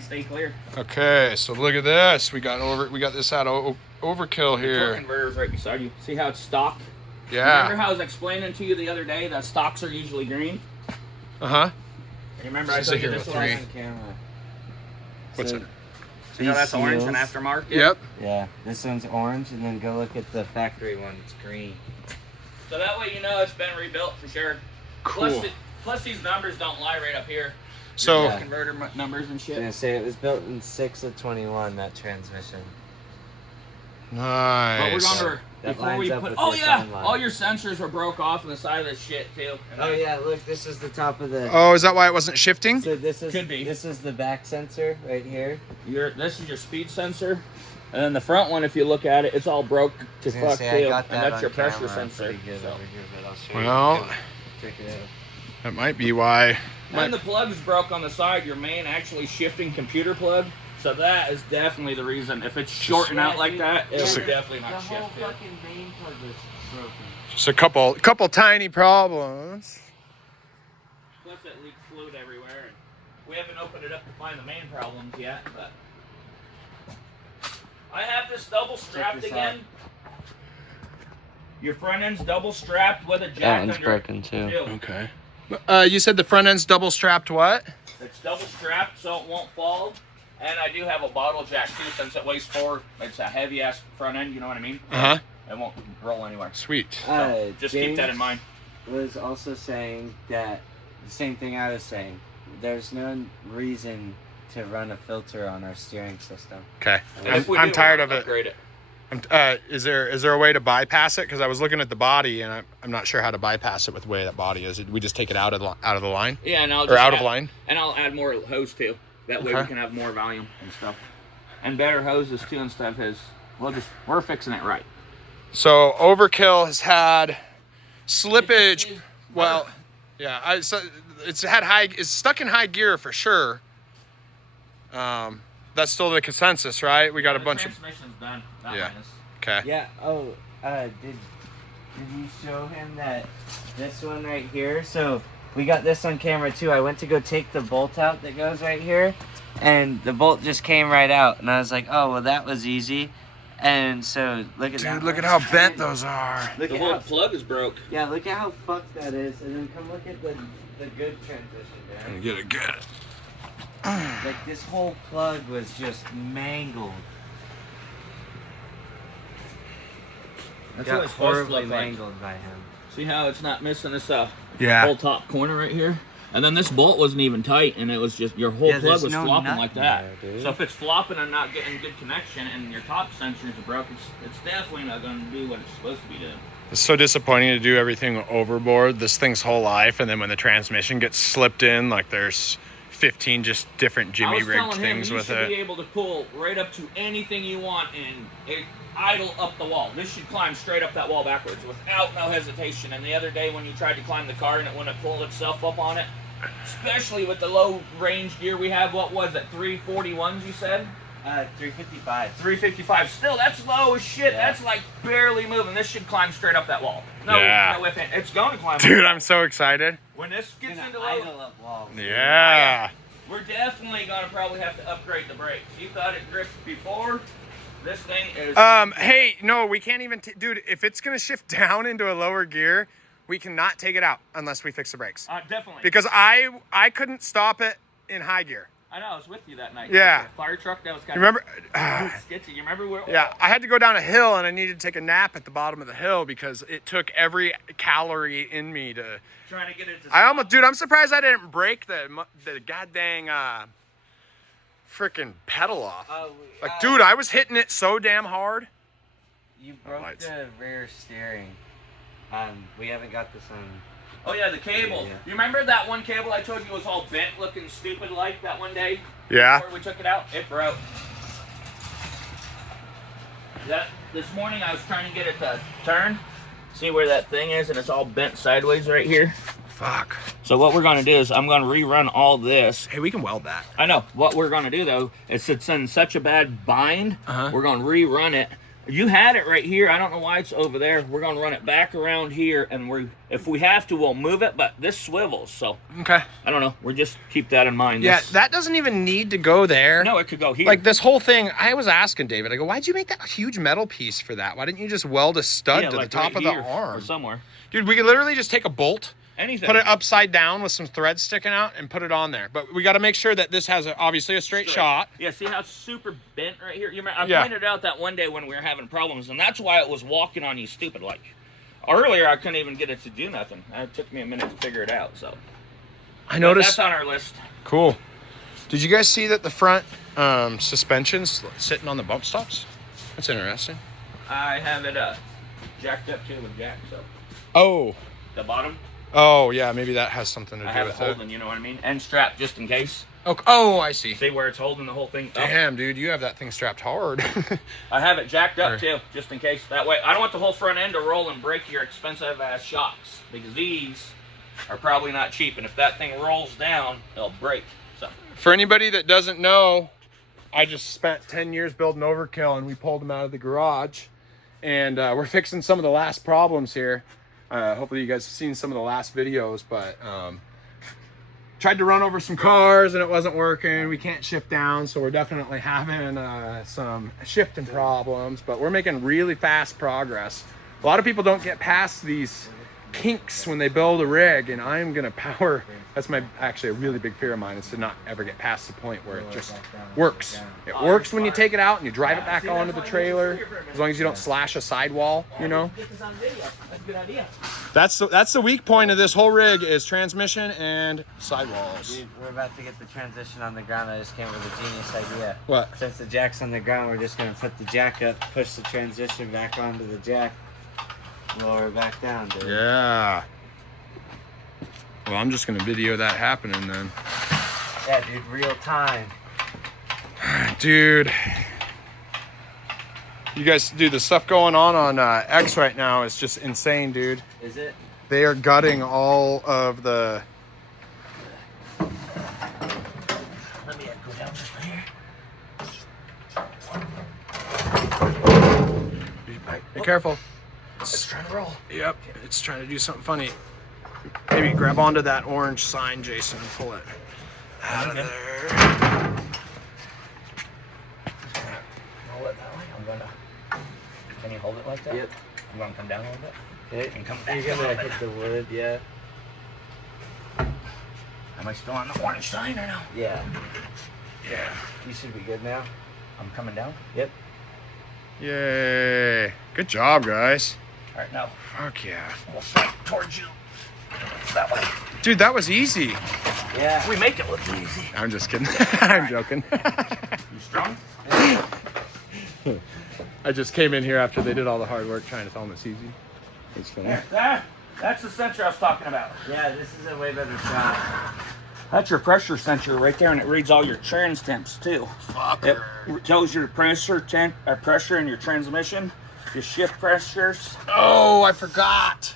Stay clear. Okay, so look at this. We got this out of Overkill here. The converter's right beside you. See how it's stock? Yeah. Remember how I was explaining to you the other day that stocks are usually green? Uh-huh. Remember I told you this was on camera. What's it? So you know that's orange and aftermarket? Yep. Yeah, this one's orange, and then go look at the factory one. It's green. So that way you know it's been rebuilt for sure. Cool. Plus these numbers don't lie right up here. So yeah. Converter numbers and shit. I was gonna say it was built in 6/21. That transmission. Nice. But we're gonna before we put. Oh yeah, all your sensors were broke off on the side of this shit too. Oh yeah, look, this is the top of the. Oh, is that why it wasn't shifting? So this is could be. This is the back sensor right here. This is your speed sensor, and then the front one, if you look at it, it's all broke to fuck too, and that's your pressure sensor. Well, check it out. That might be why. And the plug's broke on the side, your main actually shifting computer plug. So that is definitely the reason. If it's shorting out like that, it would definitely not shift. The whole fucking main plug was broken. Just a couple tiny problems. Plus it leaks fluid everywhere. And we haven't opened it up to find the main problems yet, but I have this double strapped again. Your front end's double strapped with a jack that one's under broken too. Okay. You said the front end's double strapped what? It's double strapped so it won't fall. And I do have a bottle jack too, since it weighs 4. It's a heavy ass front end, you know what I mean? Uh-huh. It won't roll anywhere. Sweet. So just keep that in mind. Was also saying that the same thing I was saying. There's no reason to run a filter on our steering system. Okay. I'm tired of it. Upgrade it. Is there a way to bypass it? Because I was looking at the body, and I'm not sure how to bypass it with the way that body is. We just take it out of the line? Yeah, and of line? And I'll add more hose too. That way we can have more volume and stuff. And better hoses too and stuff we're fixing it right. So Overkill has had slippage. Well, yeah, it's stuck in high gear for sure. That's still the consensus, right? We got a bunch of transmission's done. Yeah. Okay. Yeah. Oh, did you show him that this one right here? So we got this on camera too. I went to go take the bolt out that goes right here, and the bolt just came right out. And I was like, oh, well, that was easy. And so look at that. Dude, look at how bent those are. Look at how plug is broke. Yeah, look at how fucked that is. And then come look at the good transition there. And get it good. Like this whole plug was just mangled. That's what it's supposed to look like. Mangled by him. See how it's not missing this Yeah. whole top corner right here? And then this bolt wasn't even tight, and it was just your whole plug was flopping like that. There, so if it's flopping and not getting good connection, and your top sensors are broke, it's definitely not going to do what it's supposed to be doing. It's so disappointing to do everything overboard this thing's whole life, and then when the transmission gets slipped in, like there's 15 just different jimmy rigged things with it. You should be able to pull right up to anything you want and idle up the wall. This should climb straight up that wall backwards without no hesitation. And the other day when you tried to climb the car and it wouldn't pull itself up on it, especially with the low range gear we have, what was it, 341s you said? 355. 355. Still, that's low as shit. Yeah. That's like barely moving. This should climb straight up that wall. No if it's going to climb. Dude, I'm so excited. When this gets into idle up walls. Yeah. We're definitely going to probably have to upgrade the brakes. You thought it drifted before. This thing is... Hey, no, we can't even... Dude, if it's going to shift down into a lower gear, we cannot take it out unless we fix the brakes. Definitely. Because I couldn't stop it in high gear. I know, I was with you that night. Yeah. The fire truck, that was kind of sketchy. You remember where... Yeah, I had to go down a hill, and I needed to take a nap at the bottom of the hill because it took every calorie in me to... Trying to get it to stop. Dude, I'm surprised I didn't break the goddamn freaking pedal off. Dude, I was hitting it so damn hard. You broke the rear steering. We haven't got this on... Oh yeah, the cable. Yeah. You remember that one cable I told you was all bent looking stupid like that one day? Yeah. Before we took it out? It broke. This morning I was trying to get it to turn. See where that thing is, and it's all bent sideways right here. Fuck. So what we're going to do is I'm going to rerun all this. Hey, we can weld that. I know. What we're going to do, though, is it's in such a bad bind, we're going to rerun it You had it right here. I don't know why it's over there. We're gonna run it back around here, and if we have to, we'll move it. But this swivels, so Okay. I don't know. We're just keep that in mind. Yeah, This, that doesn't even need to go there. no, it could go here. Like this whole thing, I was asking David, I go, why'd you make that huge metal piece for that? Why didn't you just weld a stud yeah, to like the top right of the here arm? or somewhere. Dude, we could literally just take a bolt, Anything. put it upside down with some threads sticking out, and put it on there. But we got to make sure that this has obviously a straight shot. Yeah, see how it's super bent right here? I Yeah. pointed out that one day when we were having problems, and that's why it was walking on you stupid like. Earlier, I couldn't even get it to do nothing. It took me a minute to figure it out. So I noticed. that's on our list. Cool. Did you guys see that the front suspension's sitting on the bump stops? That's interesting. I have it jacked up too with jack. So Oh. the bottom, Oh, yeah, maybe that has something to I do have it with holding. You know what I mean? And strapped just in case. Oh, I see. See where it's holding the whole thing up? Damn, dude, you have that thing strapped hard. I have it jacked up Right. too, just in case. That way, I don't want the whole front end to roll and break your expensive ass shocks, because these are probably not cheap. And if that thing rolls down, they'll break. So For anybody that doesn't know, I just spent 10 years building Overkill, and we pulled them out of the garage. And we're fixing some of the last problems here. Hopefully you guys have seen some of the last videos, but tried to run over some cars and it wasn't working. We can't shift down, so we're definitely having some shifting problems, but we're making really fast progress. A lot of people don't get past these kinks when they build a rig, and I'm gonna power. That's actually a really big fear of mine, is to not ever get past the point where it just works. It works when you take it out and you drive it back onto the trailer, as long as you don't slash a sidewall, you know. get this on video. That's a good idea. That's the weak point of this whole rig, is transmission and sidewalls. Dude, we're about to get the transition on the ground. I just came with a genius idea. What? Since the jack's on the ground, we're just gonna put the jack up, push the transition back onto the jack, lower it back down, dude. Yeah. Well, I'm just gonna video that happening then. Yeah, dude, real time. Dude. You guys, dude, the stuff going on X right now is just insane, dude. Is it? They are gutting all of the... Let me go down just right here. Be careful. It's trying to roll. Yep, it's trying to do something funny. Maybe grab onto that orange sign, Jason, and pull it out of there. Roll it that way. I'm gonna. Can you hold it like that? Yep. I'm gonna come down a little bit. Okay. And come back. You're gonna hit the wood, yeah. Am I still on the orange sign or no? Yeah. Yeah. You should be good now. I'm coming down. Yep. Yay. Good job, guys. All right, now Fuck yeah. we'll slide towards you. That way. Dude, that was easy. Yeah. We make it look easy. I'm just kidding. I'm joking. You strong? I just came in here after they did all the hard work trying to tell them it's easy. It's funny. That's the sensor I was talking about. Yeah, this is a way better shot. That's your pressure sensor right there, and it reads all your trans temps too. It tells your pressure in your transmission, your shift pressures. Oh, I forgot.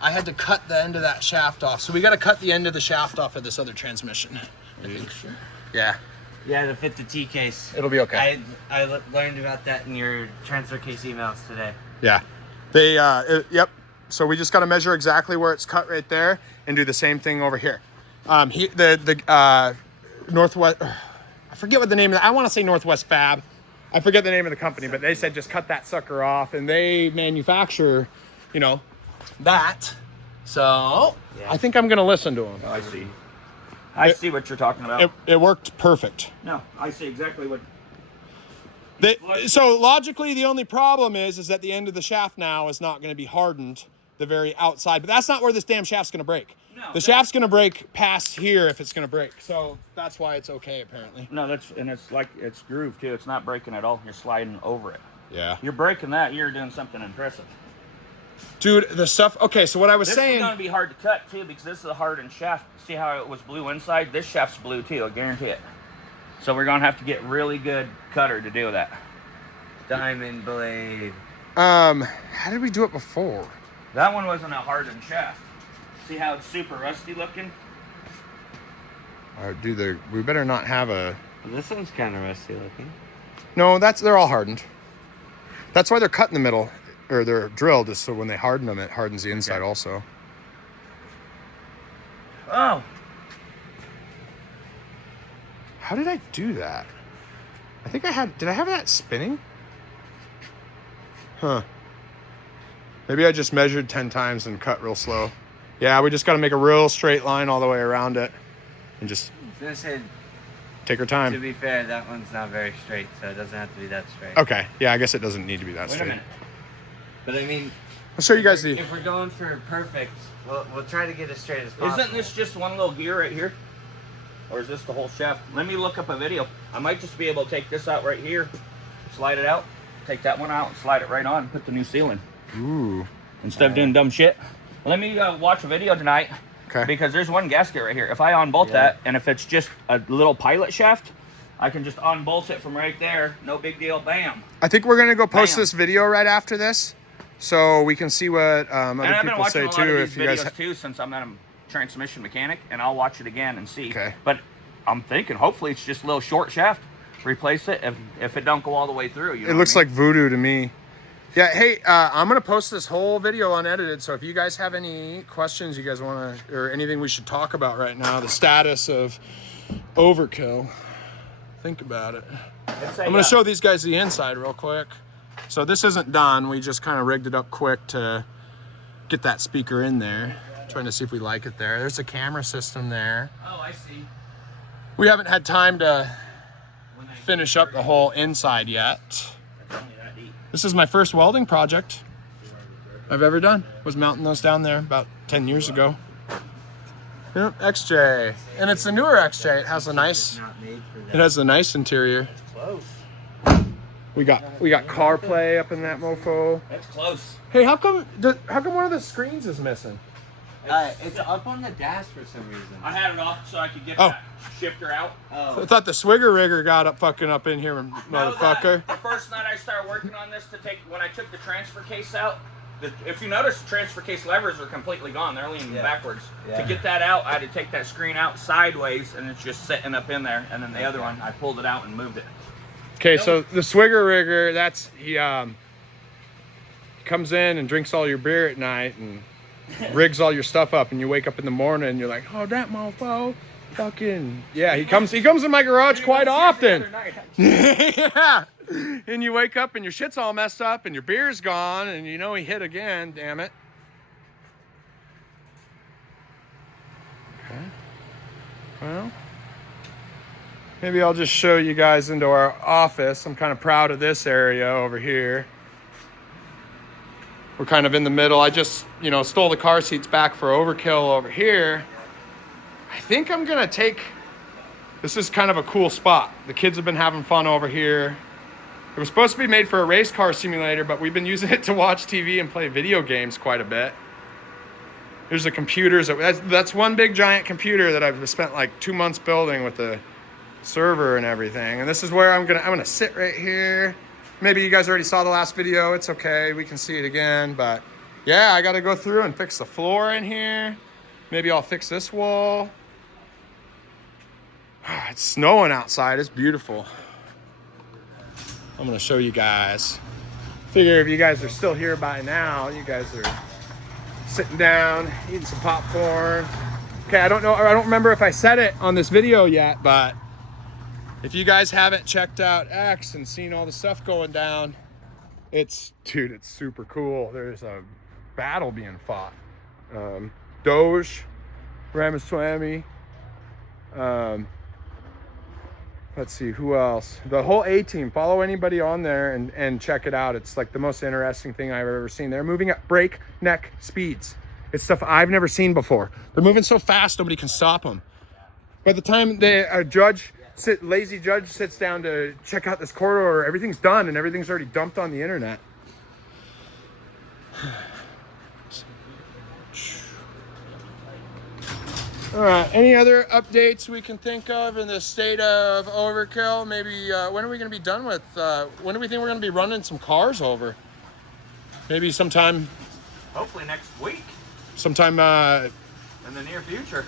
I had to cut the end of that shaft off. So we got to cut the end of the shaft off of this other transmission. I think. Yeah. Yeah, to fit the T case. It'll be okay. I learned about that in your transfer case emails today. Yeah. They, yep. So we just got to measure exactly where it's cut right there and do the same thing over here. Northwest, I forget what the name of I want to say Northwest Fab. I forget the name of the company, but they said just cut that sucker off, and they manufacture, you know, that. So Yeah. I think I'm going to listen to them. I see. I see what you're talking about. It worked perfect. No, I see exactly what. So logically, the only problem is that the end of the shaft now is not going to be hardened, the very outside. But that's not where this damn shaft's going to break. No, the shaft's going to break past here if it's going to break. So that's why it's okay, apparently. No, it's like it's grooved too. It's not breaking at all. You're sliding over it. Yeah. You're breaking that. You're doing something impressive. Dude, the stuff. Okay, so what I was This saying. is going to be hard to cut too because this is a hardened shaft. See how it was blue inside? This shaft's blue too. I guarantee it. So we're going to have to get really good cutter to do that. Diamond blade. How did we do it before? That one wasn't a hardened shaft. See how it's super rusty looking? We better not have a. This one's kind of rusty looking. No, they're all hardened. That's why they're cut in the middle, or they're drilled, is so when they harden them, it hardens the inside also. Oh. How did I do that? I think I had, did I have that spinning? Huh. Maybe I just measured 10 times and cut real slow. Yeah, we just got to make a real straight line all the way around it. And just take our time. To be fair, that one's not very straight, so it doesn't have to be that straight. Okay, yeah, I guess it doesn't need to be that Wait straight. a minute. But I mean, I'll show you guys the... If we're going for perfect, we'll try to get as straight as possible. Isn't this just one little gear right here? Or is this the whole shaft? Let me look up a video. I might just be able to take this out right here, slide it out, take that one out, and slide it right on, and put the new seal in. Ooh. Instead of doing dumb shit. Let me watch a video tonight. Okay. Because there's one gasket right here. If I unbolt that, and if it's just a little pilot shaft, I can just unbolt it from right there. No big deal. Bam. I think we're going to go post Bam. this video right after this, so we can see what other And I've been people watching say a lot too. of If these you guys... videos too, since I'm not a transmission mechanic, and I'll watch it again and see. Okay. But I'm thinking, hopefully it's just a little short shaft. Replace it if it don't go all the way through. You know It looks what I mean? like voodoo to me. Yeah, hey, I'm going to post this whole video unedited, so if you guys have any questions you guys want to, or anything we should talk about right now, the status of Overkill, think about it. I'm going to show these guys the inside real quick. So this isn't done. We just kind of rigged it up quick to get that speaker in there. Trying to see if we like it there. There's a camera system there. Oh, I see. We haven't had time to finish up the whole inside yet. That's only that deep. This is my first welding project I've ever done. Was mounting those down there about 10 years ago. Yep, XJ. And it's the newer XJ. It has a nice, interior. Close. We got CarPlay up in that mofo. That's close. Hey, how come one of the screens is missing? It's up on the dash for some reason. I had it off so I could get Oh. that shifter out. Oh. I thought the Swigger rigger got up in here, motherfucker. The first night I started working on this when I took the transfer case out, if you notice, the transfer case levers are completely gone. They're leaning backwards. Yeah. To get that out, I had to take that screen out sideways, and it's just sitting up in there. And then the other one, I pulled it out and moved it. Okay, so the Swigger rigger, that's he comes in and drinks all your beer at night and rigs all your stuff up, and you wake up in the morning and you're like, oh, that mofo, fucking yeah. He comes in my garage quite often. Yeah, and you wake up and your shit's all messed up and your beer's gone, and you know he hit again. Damn it. Okay. Well, maybe I'll just show you guys into our office. I'm kind of proud of this area over here. We're kind of in the middle. I just, stole the car seats back for Overkill over here. I think I'm gonna this is kind of a cool spot. The kids have been having fun over here. It was supposed to be made for a race car simulator, but we've been using it to watch TV and play video games quite a bit. There's the computers. That's one big giant computer that I've spent like 2 months building with the server and everything. And this is where I'm gonna sit right here. Maybe you guys already saw the last video. It's okay. We can see it again. But yeah, I got to go through and fix the floor in here. Maybe I'll fix this wall. It's snowing outside. It's beautiful. I'm going to show you guys. Figure if you guys are still here by now, you guys are sitting down, eating some popcorn. Okay, I don't remember if I said it on this video yet, but if you guys haven't checked out X and seen all the stuff going down, it's super cool. There's a battle being fought. Doge, Ramaswamy, let's see, who else? The whole A-team. Follow anybody on there and check it out. It's like the most interesting thing I've ever seen. They're moving at breakneck speeds. It's stuff I've never seen before. They're moving so fast, nobody can stop them. By the time lazy judge sits down to check out this court order, everything's done and everything's already dumped on the internet. All right, any other updates we can think of in the state of Overkill? Maybe when are we going to be done with, when do we think we're going to be running some cars over? Maybe sometime. Hopefully next week. Sometime in the near future.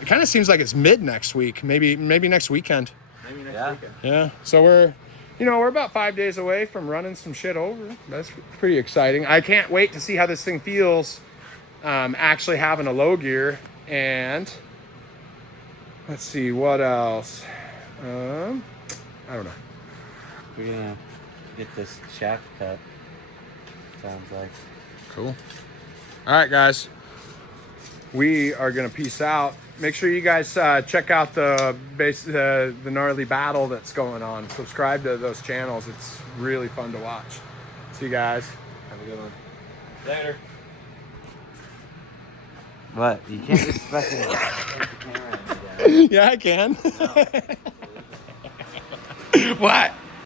It kind of seems like it's mid next week, maybe next weekend. Maybe next weekend. Yeah, so we're you know, we're about 5 days away from running some shit over. That's pretty exciting. I can't wait to see how this thing feels actually having a low gear. And let's see, what else? I don't know. We're gonna get this shaft cut. Sounds like. Cool. All right, guys. We are gonna peace out. Make sure you guys check out the gnarly battle that's going on. Subscribe to those channels. It's really fun to watch. See you guys. Have a good one. Later. What? You can't just fucking take the camera and do that. Yeah, I can. What?